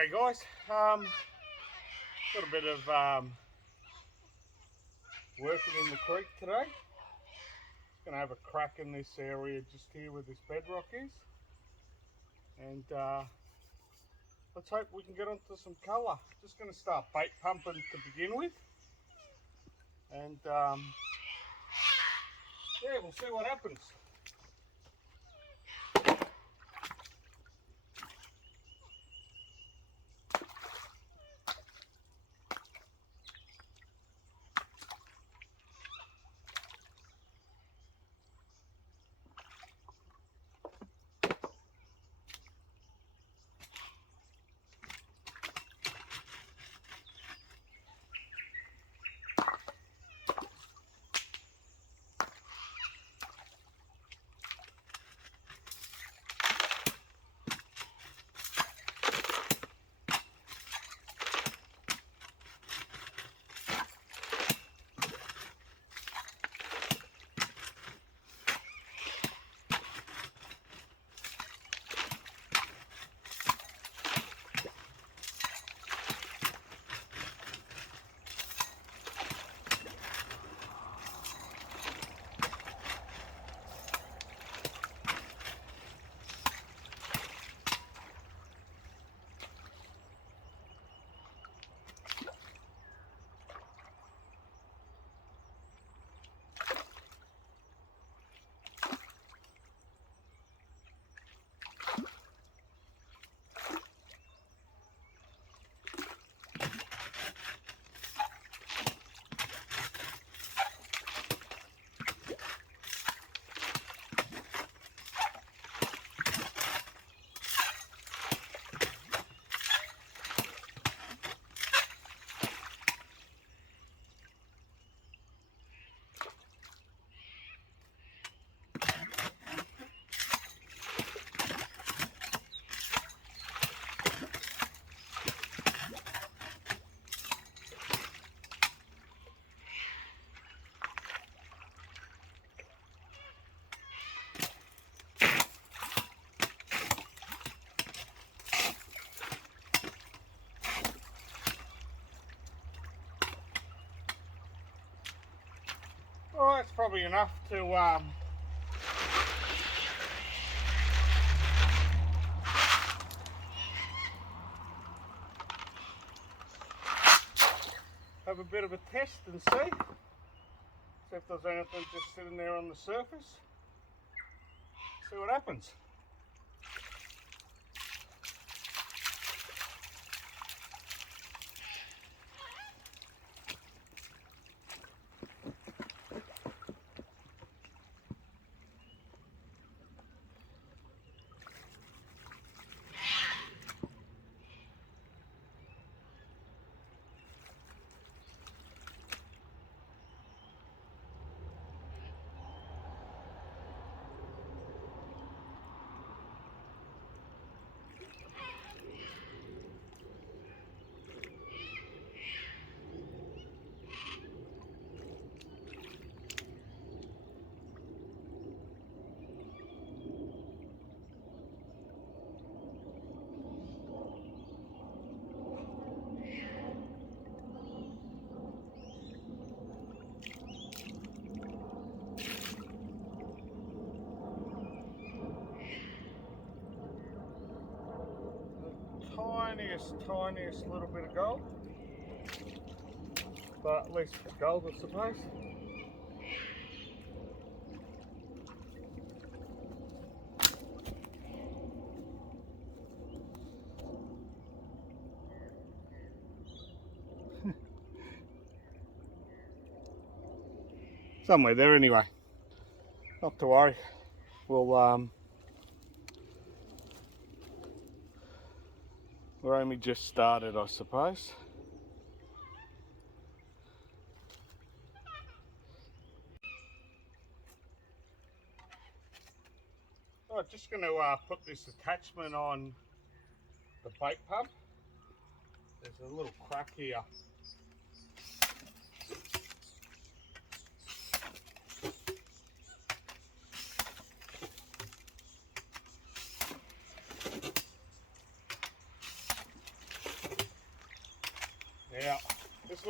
G'day guys, got a bit of working in the creek today. Just going to have a crack in this area just here where this bedrock is, and let's hope we can get onto some colour. Just going to start bait pumping to begin with, and yeah, we'll see what happens. Well, that's probably enough to have a bit of a test and see if there's anything just sitting there on the surface. See what happens. Tiniest little bit of gold, but at least it's gold, I suppose. Somewhere there anyway, not to worry. We're only just started, I suppose. I'm just going to put this attachment on the bait pump. There's a little crack here.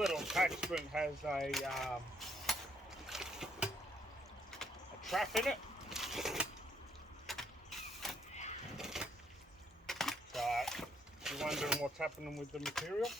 little attachment has a trap in it. So if you're wondering what's happening with the material,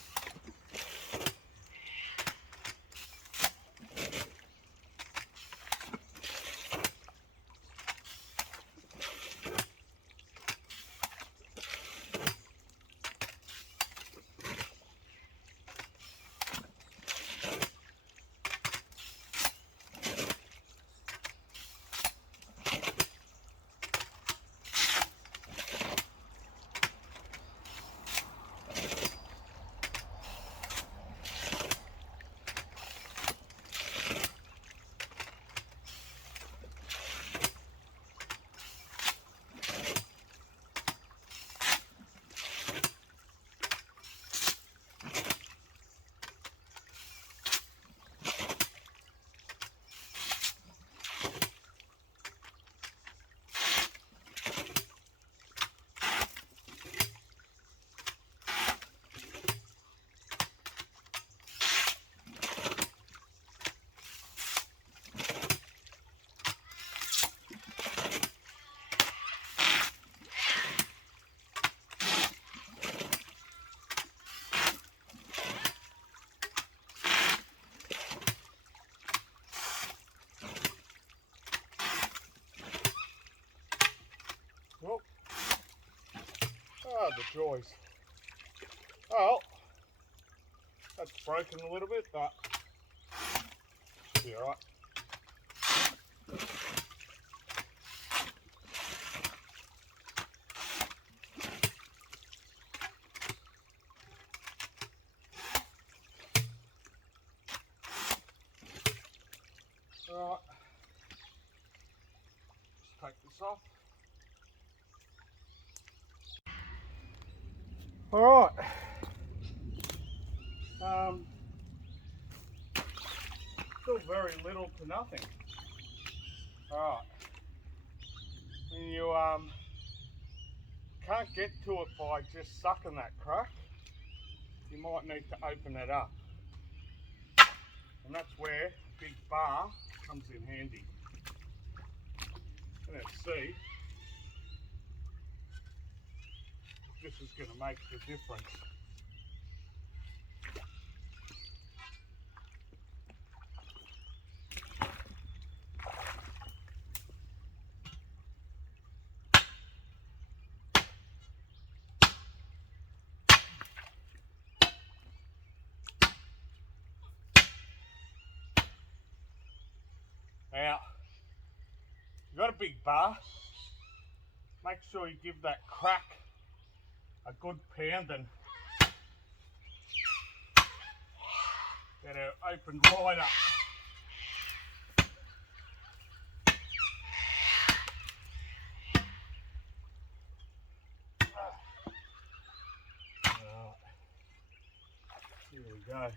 well, the joys. Oh, that's broken a little bit, but it'll be alright. Alright, just take this off. Alright, still very little to nothing. Alright, when you can't get to it by just sucking that crack, you might need to open it up. And that's where a big bar comes in handy. And let's see, this is going to make the difference. Now, you've got a big bar, make sure you give that crack a good pounding. Get it opened right up. Right. Here we go.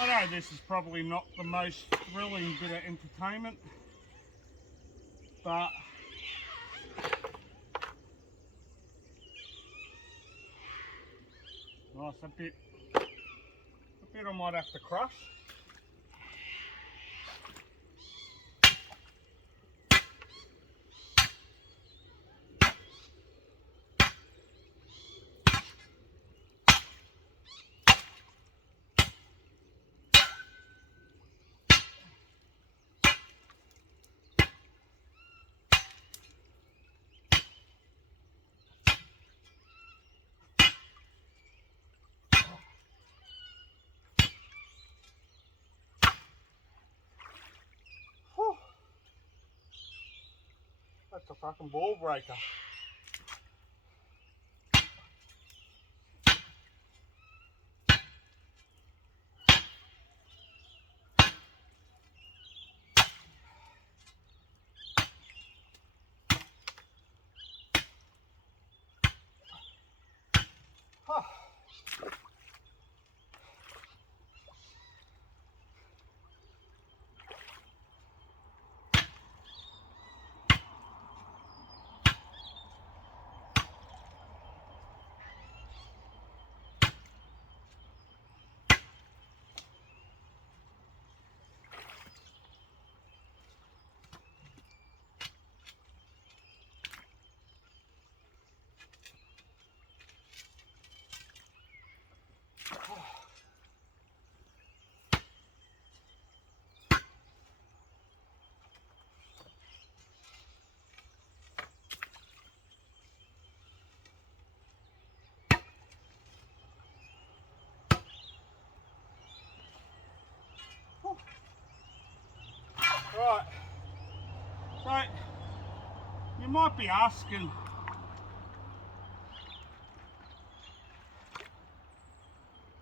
I know this is probably not the most thrilling bit of entertainment, but nice, a bit I might have to crush. Whew. That's a fucking ball breaker. Huh. Right, so you might be asking,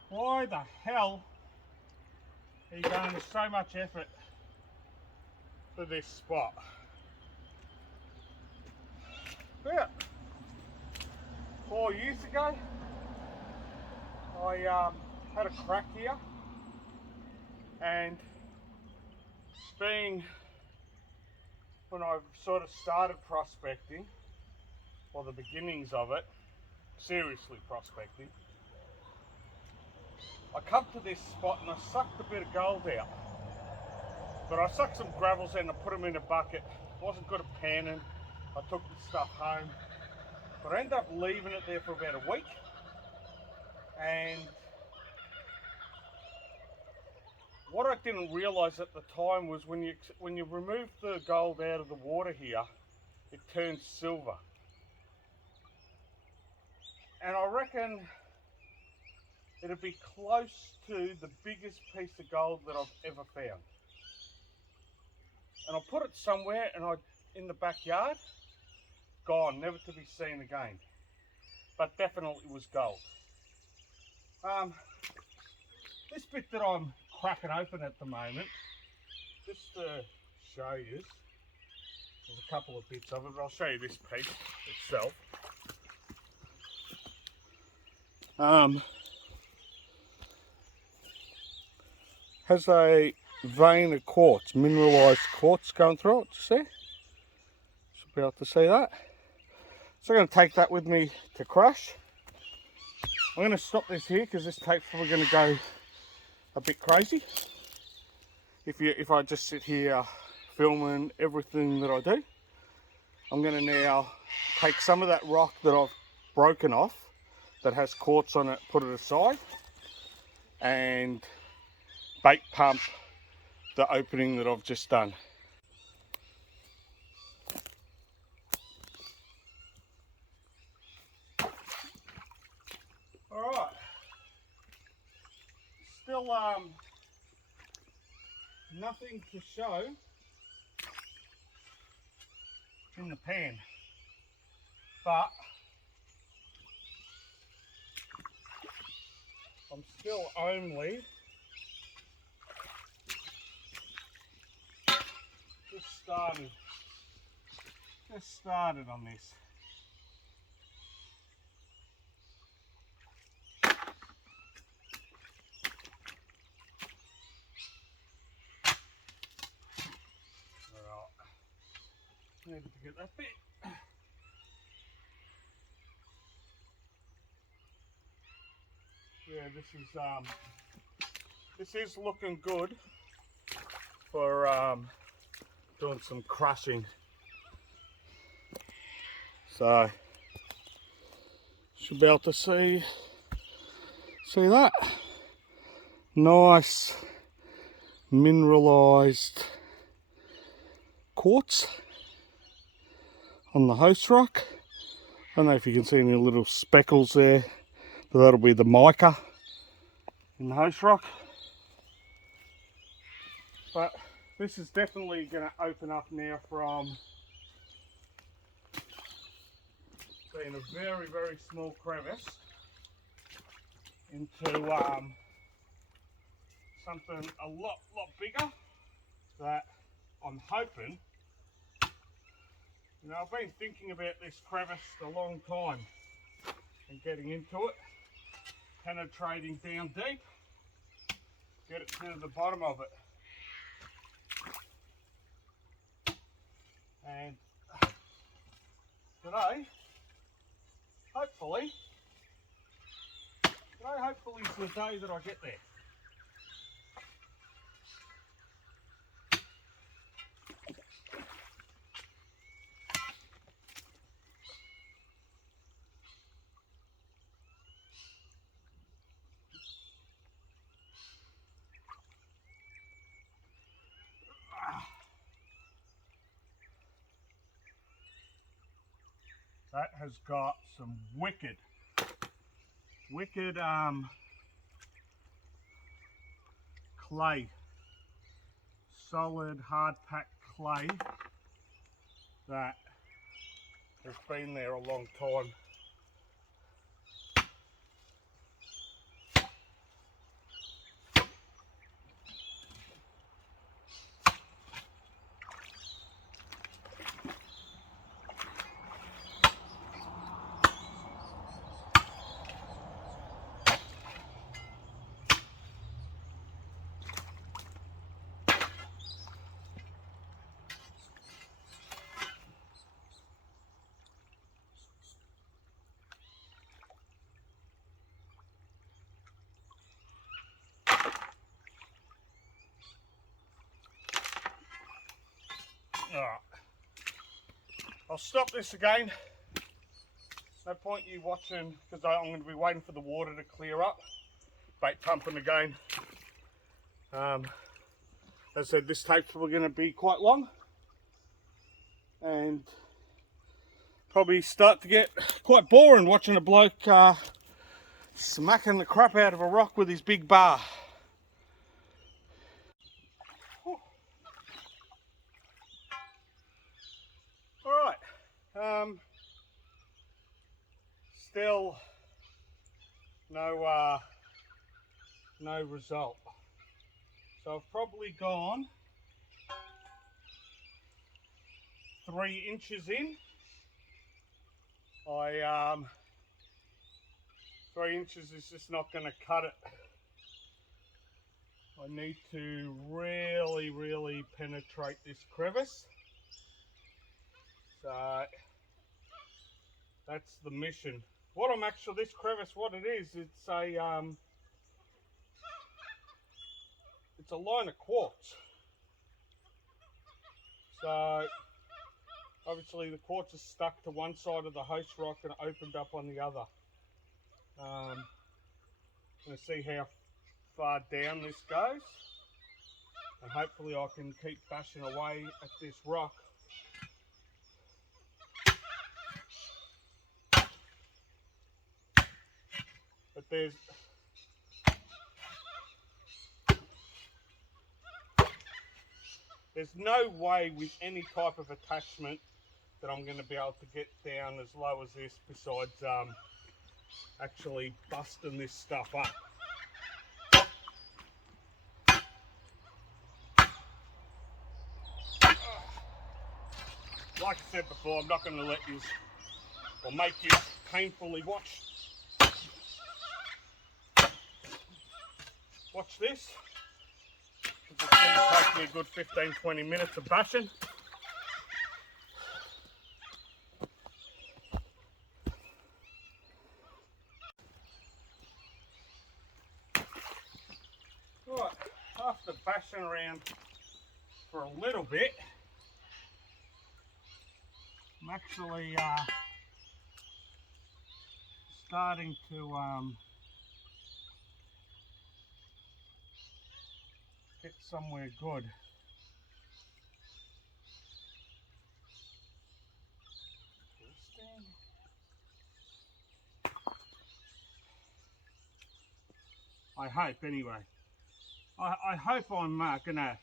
why the hell are you going to so much effort for this spot? About 4 years ago, I had a crack here, and being when I sort of started prospecting, or the beginnings of it, seriously prospecting, I come to this spot and I sucked a bit of gold out. But I sucked some gravels in and put them in a bucket. Wasn't good at panning. I took the stuff home. But I ended up leaving it there for about a week. And what I didn't realise at the time was when you remove the gold out of the water here, it turns silver. And I reckon it'd be close to the biggest piece of gold that I've ever found. And I put it somewhere in the backyard, gone, never to be seen again. But definitely was gold. This bit that I'm cracking open at the moment, just to show you, there's a couple of bits of it, but I'll show you this piece itself. Has a vein of quartz, mineralised quartz going through it, see? Should be able to see that. So I'm going to take that with me to crush. I'm going to stop this here because this tape's probably going to go a bit crazy if I just sit here filming everything that I do. I'm going to now take some of that rock that I've broken off that has quartz on it, put it aside, and bait pump the opening that I've just done. Alright, still nothing to show in the pan, but I'm still only just started on this. needed to get that bit. Yeah, this is looking good for doing some crushing. So should be able to see that nice mineralized quartz on the host rock. I don't know if you can see any little speckles there, but that'll be the mica in the host rock. But this is definitely going to open up now from being a very, very small crevice into something a lot bigger that I'm hoping, you know, I've been thinking about this crevice a long time and getting into it, penetrating down deep, get it to the bottom of it. And today, hopefully is the day that I get there. That has got some wicked clay, solid hard packed clay that has been there a long time. Alright, I'll stop this again. No point you watching because I'm going to be waiting for the water to clear up. Bait pumping again. As I said, this tape's probably going to be quite long and probably start to get quite boring watching a bloke smacking the crap out of a rock with his big bar. Alright, still no result. So I've probably gone 3 inches in. 3 inches is just not going to cut it. I need to really penetrate this crevice. So that's the mission. What I'm actually, this crevice, what it is, it's a line of quartz. So obviously the quartz is stuck to one side of the host rock and opened up on the other. I'm going to see how far down this goes, and hopefully I can keep bashing away at this rock. But there's no way with any type of attachment that I'm going to be able to get down as low as this, besides actually busting this stuff up. Like I said before, I'm not going to let you or make you painfully watch this, because it's going to take me a good 15-20 minutes of bashing. after bashing around for a little bit, I'm actually starting to get somewhere good. I hope anyway. I hope I'm gonna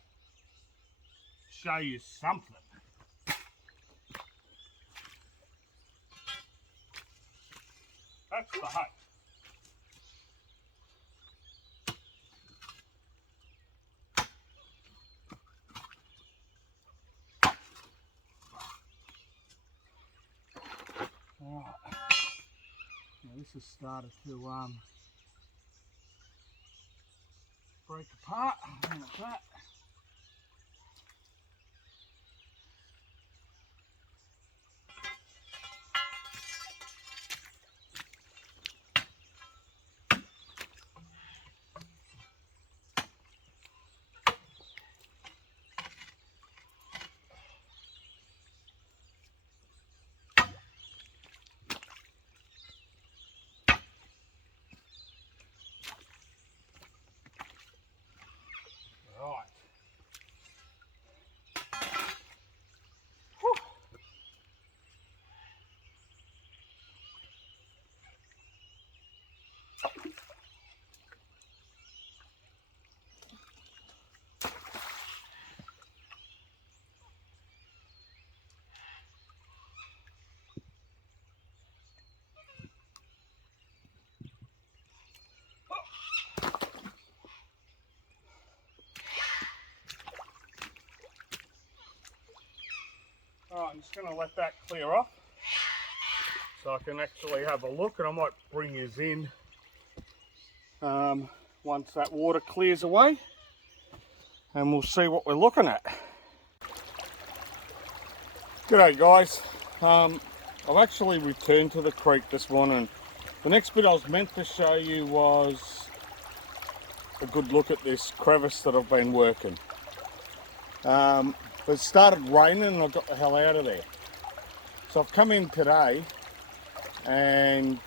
show you something. That's the hope. Alright. Now this has started to break apart. Hang on that. Right. Whew. Alright, I'm just going to let that clear off so I can actually have a look, and I might bring you in once that water clears away, and we'll see what we're looking at. G'day guys, I've actually returned to the creek this morning. The next bit I was meant to show you was a good look at this crevice that I've been working. It started raining and I got the hell out of there. So I've come in today, and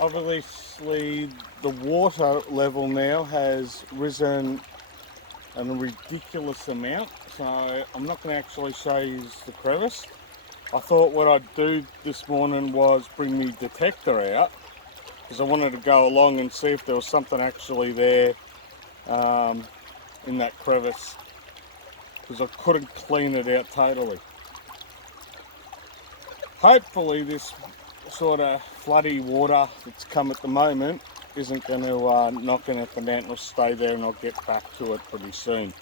obviously the water level now has risen a ridiculous amount, so I'm not going to actually show you the crevice. I thought what I'd do this morning was bring my detector out, because I wanted to go along and see if there was something actually there in that crevice, because I couldn't clean it out totally. Hopefully this sort of floody water that's come at the moment isn't going to knock anything out, and it'll stay there, and I'll get back to it pretty soon.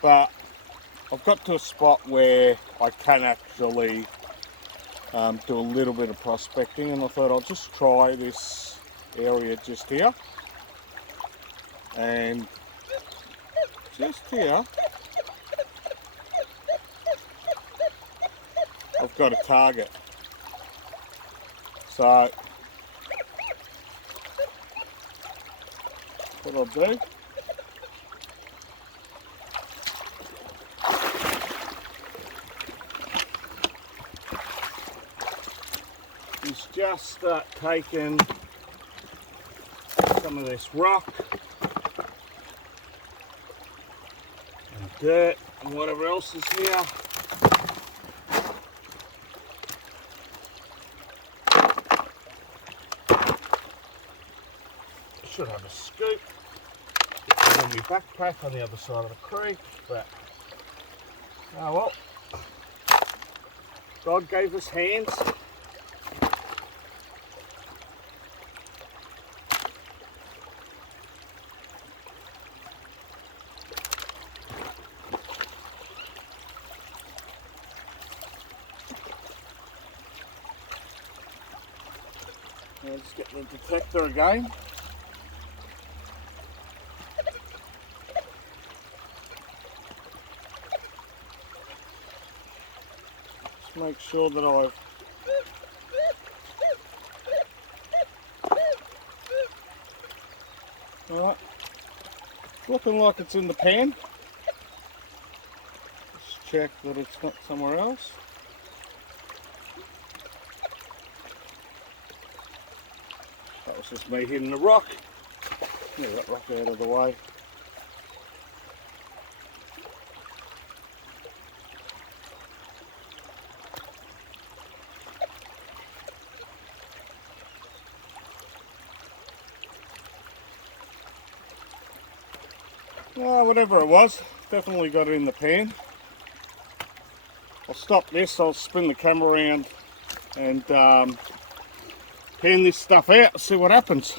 But I've got to a spot where I can actually do a little bit of prospecting, and I thought I'll just try this area just here. And just here I've got a target. So what I'll do is just start taking some of this rock and dirt and whatever else is here. Should have a scoop. It's on my backpack on the other side of the creek, but oh well. God gave us hands. Let's get the detector again. Just make sure that I've alright. Looking like it's in the pan. Let's check that it's not somewhere else. That was just me hitting the rock. Get that rock out of the way. Whatever it was, definitely got it in the pan. I'll stop this, I'll spin the camera around and pan this stuff out and see what happens.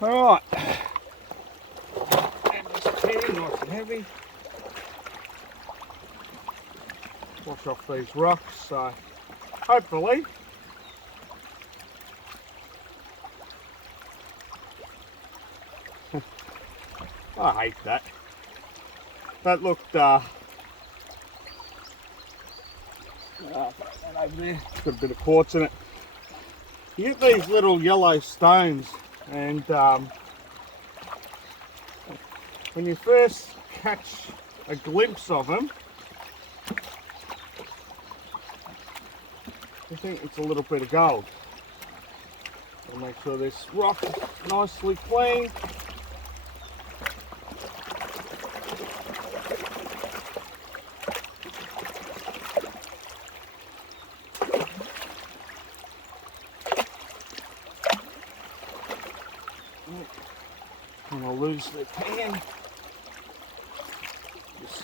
Alright, and this pan nice and heavy. Wash off these rocks, so hopefully I hate that. That looked over there. It's got a bit of quartz in it. You get these little yellow stones, and when you first catch a glimpse of them, you think it's a little bit of gold. I'll make sure this rock is nicely clean. And I'll lose the pan.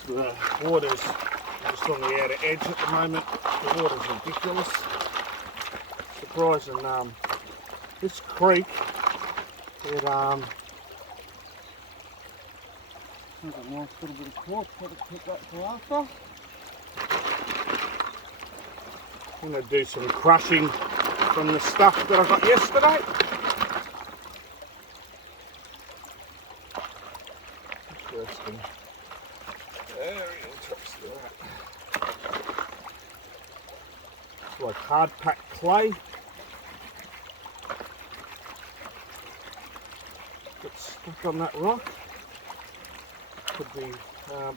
The water's just on the outer edge at the moment. The water's ridiculous. Surprising, this creek, it has a nice little bit of quartz. Got to pick that for after. I'm going to do some crushing from the stuff that I got yesterday. Interesting. Very interesting. It's like hard packed clay. Got stuck on that rock. Could be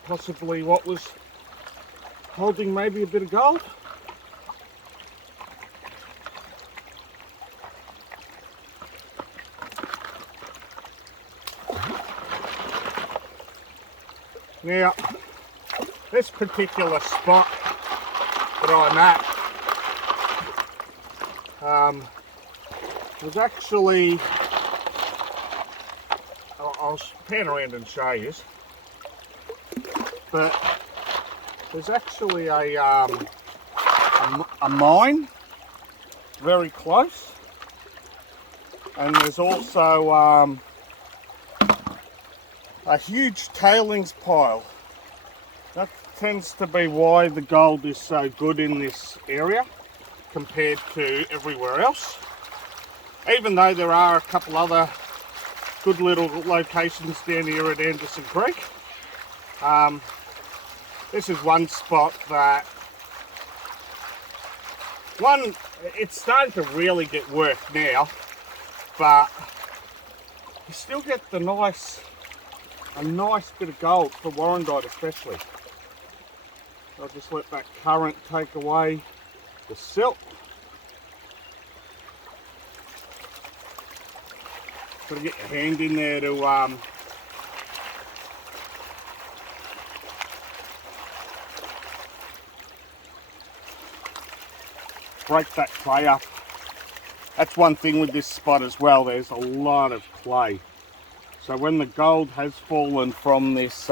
possibly what was holding maybe a bit of gold. Now, this particular spot that I'm at was actually, I'll pan around and show you, but there's actually a mine very close, and there's also a huge tailings pile. That tends to be why the gold is so good in this area compared to everywhere else. Even though there are a couple other good little locations down here at Anderson Creek. This is one spot that, it's starting to really get worked now, but you still get a nice bit of gold for warranite especially. I'll just let that current take away the silt. Got to get your hand in there to break that clay up. That's one thing with this spot as well, there's a lot of clay. So when the gold has fallen from this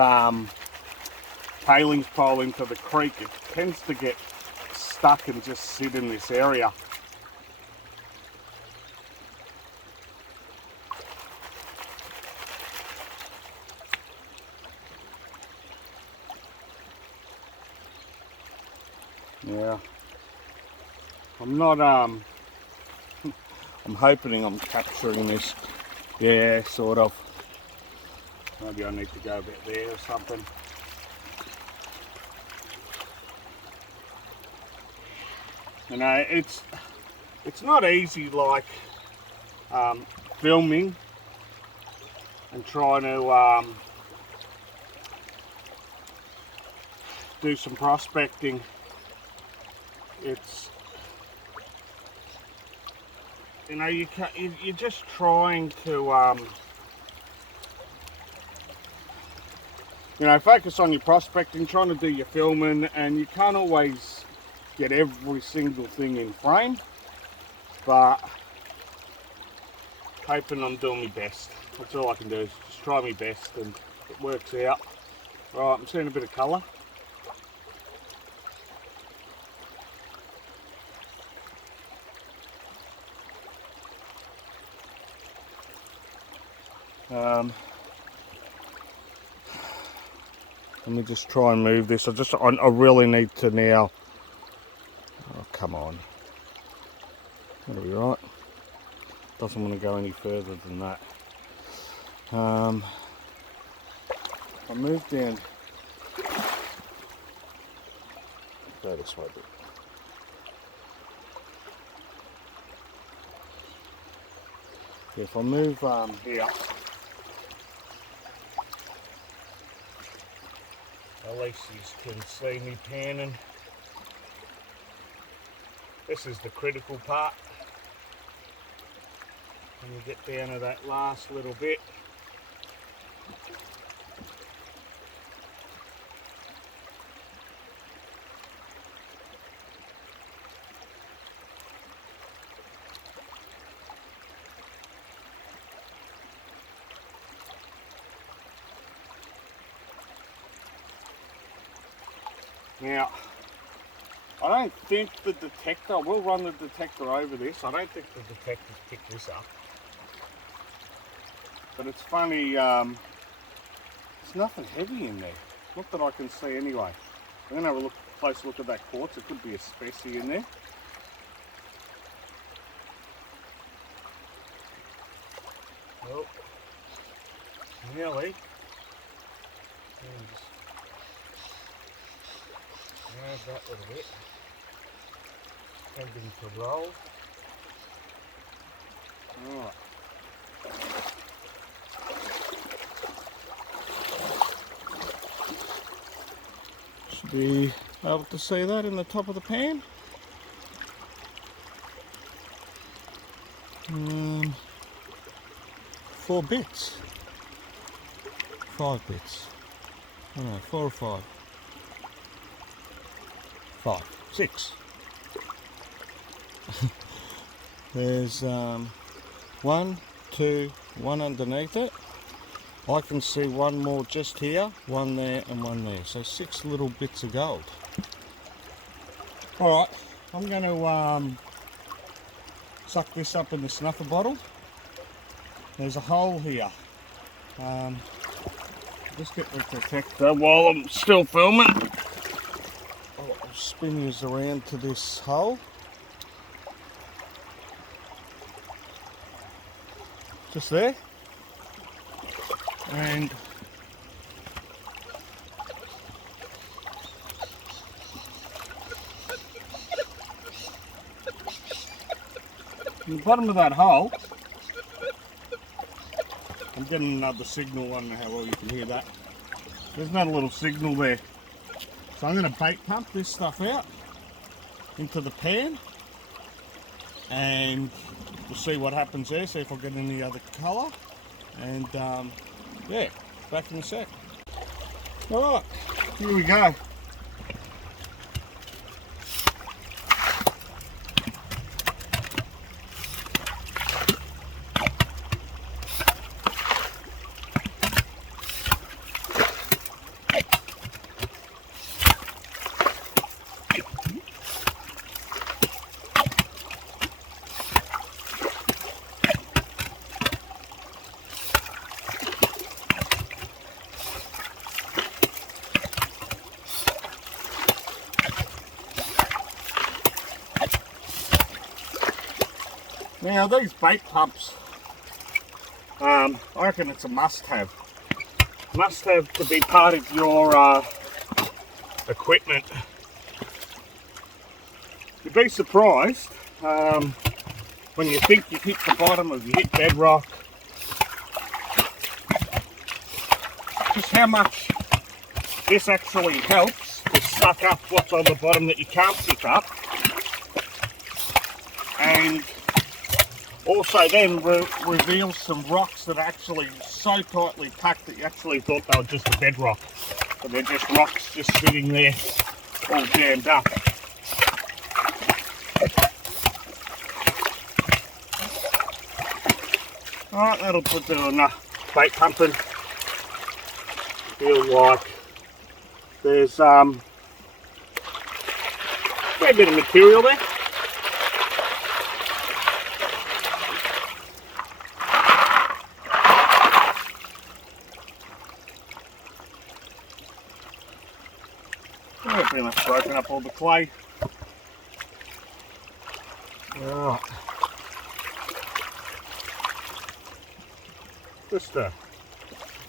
tailings pile into the creek, it tends to get stuck and just sit in this area. Yeah, I'm not, I'm hoping I'm capturing this. Yeah, sort of. Maybe I need to go a bit there or something. You know, it's not easy like filming and trying to do some prospecting, it's, you know, you're just trying to you know, focus on your prospecting, trying to do your filming, and you can't always get every single thing in frame, but hoping I'm doing my best. That's all I can do, is just try my best, and it works out. Right, I'm seeing a bit of colour. Let me just try and move this. I really need to now. Oh, come on. That'll be right. Doesn't want to go any further than that. I move down. Go this way a bit. If I move here, at least you can see me panning. This is the critical part. When you get down to that last little bit. Now, I don't think the detector, we'll run the detector over this. I don't think the detector's picked this up. But it's funny, there's nothing heavy in there. Not that I can see anyway. I'm going to have a close look at that quartz. It could be a specie in there. Oh, nearly. Grab that little bit. Tending to roll. Alright. Should be able to see that in the top of the pan. 4 bits. 5 bits. I don't know, 4 or 5. 5, 6. There's 1, 2, 1 underneath it. I can see one more just here, 1 there and 1 there. So 6 little bits of gold. Alright, I'm going to suck this up in the snuffer bottle. There's a hole here. Just get the detector while I'm still filming. I'll spin yours around to this hole. Just there. And in the bottom of that hole, I'm getting another signal. I don't know how well you can hear that. There's another little signal there. So I'm going to bait pump this stuff out into the pan, and we'll see what happens there, see if I get any other colour, and yeah, back in a sec. Alright, here we go. Now these bait pumps, I reckon it's a must-have. Must-have to be part of your equipment. You'd be surprised when you think you've hit the bottom or you hit bedrock, just how much this actually helps to suck up what's on the bottom that you can't pick up, and also then reveals some rocks that are actually so tightly packed that you actually thought they were just a bedrock, but they're just rocks just sitting there all jammed up. Alright, that'll put do enough bait pumping. Feel like there's a fair bit of material there. Pretty much broken up all the clay. Alright.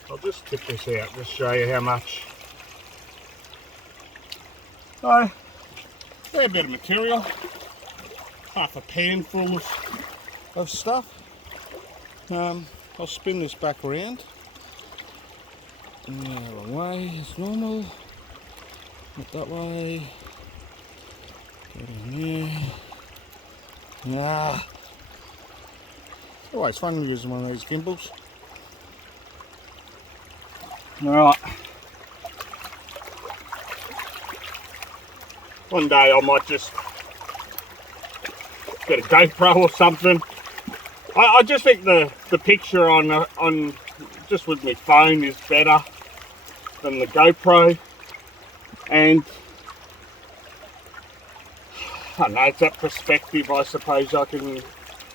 I'll just tip this out, just show you how much. So, fair bit of material. Half a pan full of stuff. I'll spin this back around. The other way as normal. Not that way. Get in there. Ah. It's always fun using one of these gimbals. Alright. One day I might just get a GoPro or something. I just think the picture on just with my phone is better than the GoPro. And I don't know, it's that perspective, I suppose. I can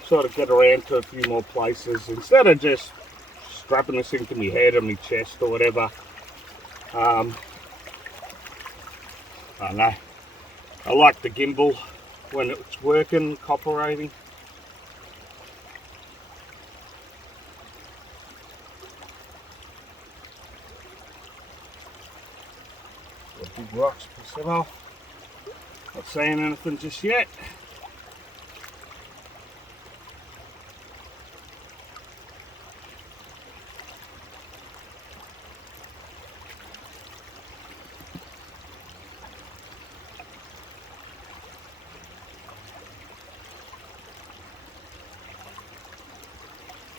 sort of get around to a few more places instead of just strapping this thing to my head or my chest or whatever. I don't know. I like the gimbal when it's working, cooperating. Big rocks, piss them off. Not seeing anything just yet.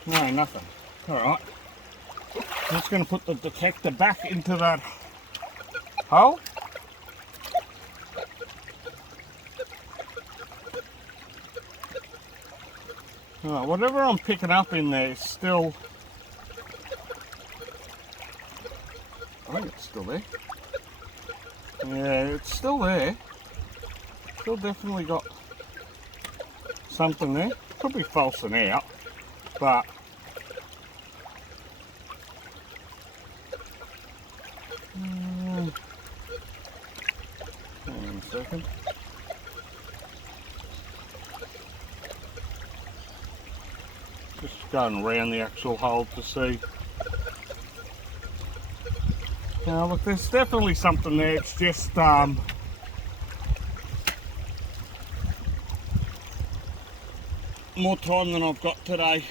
No, nothing. Alright. I'm just going to put the detector back into that hole. Alright, whatever I'm picking up in there is still... I think it's still there. Yeah, it's still there. Still definitely got something there. Could be falsing out, but... hang on a second. Just going around the actual hole to see. Now look, there's definitely something there. It's just more time than I've got today.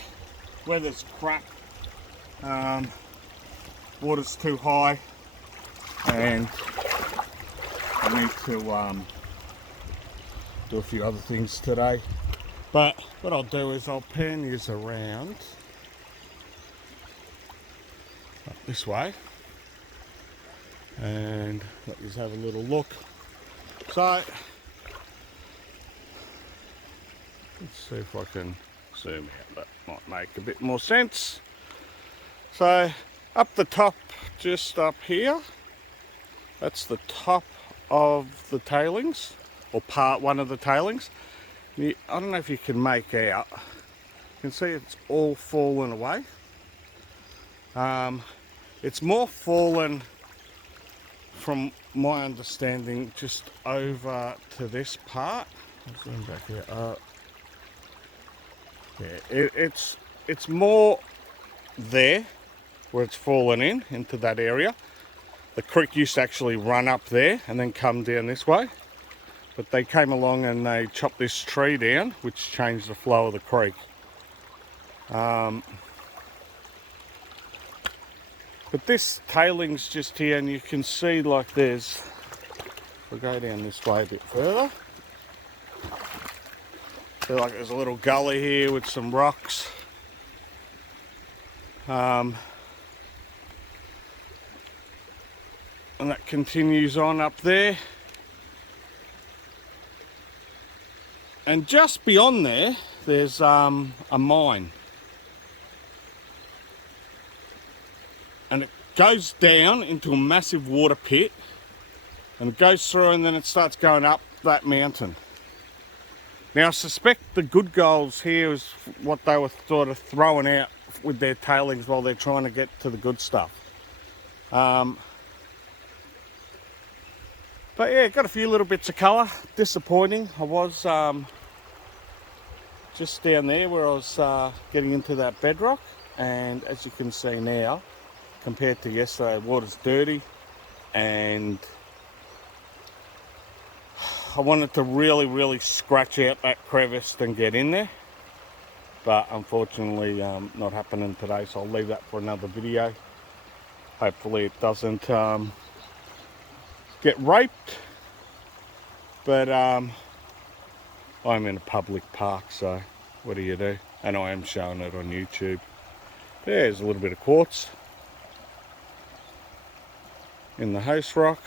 Weather's crap. Water's too high, and I need to do a few other things today. But what I'll do is I'll pan these around up this way and let you have a little look. So let's see if I can zoom out. That might make a bit more sense. So up the top, just up here, that's the top of the tailings, or part one of the tailings. I don't know if you can make out. You can see it's all fallen away. It's more fallen, from my understanding, just over to this part. I'll zoom back here. Yeah, it's more there where it's fallen into that area. The creek used to actually run up there and then come down this way. but they came along and they chopped this tree down, which changed the flow of the creek. But this tailing's just here, and you can see like there's, we'll go down this way a bit further. So like there's a little gully here with some rocks. And that continues on up there. And just beyond there, there's a mine. And it goes down into a massive water pit. And it goes through, and then it starts going up that mountain. Now I suspect the good goals here is what they were sort of throwing out with their tailings while they're trying to get to the good stuff. But yeah, got a few little bits of colour. Disappointing. I was just down there where I was getting into that bedrock, and as you can see now, compared to yesterday, water's dirty, and I wanted to really scratch out that crevice and get in there, but unfortunately not happening today, so I'll leave that for another video. Hopefully it doesn't get raped, but I'm in a public park, so what do you do? And I am showing it on YouTube. There's a little bit of quartz in the host rock.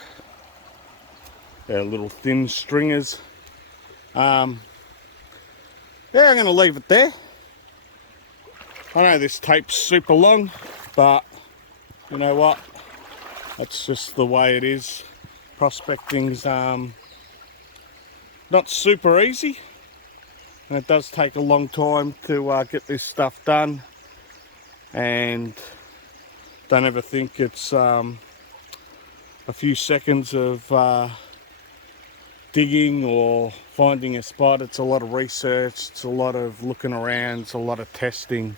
They're little thin stringers. Yeah, I'm going to leave it there. I know this tape's super long, but you know what? That's just the way it is. Prospecting's not super easy, and it does take a long time to get this stuff done. And don't ever think it's a few seconds of digging or finding a spot. It's a lot of research, it's a lot of looking around, it's a lot of testing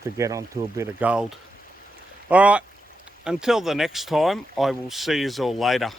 to get onto a bit of gold. Alright, until the next time, I will see you all later.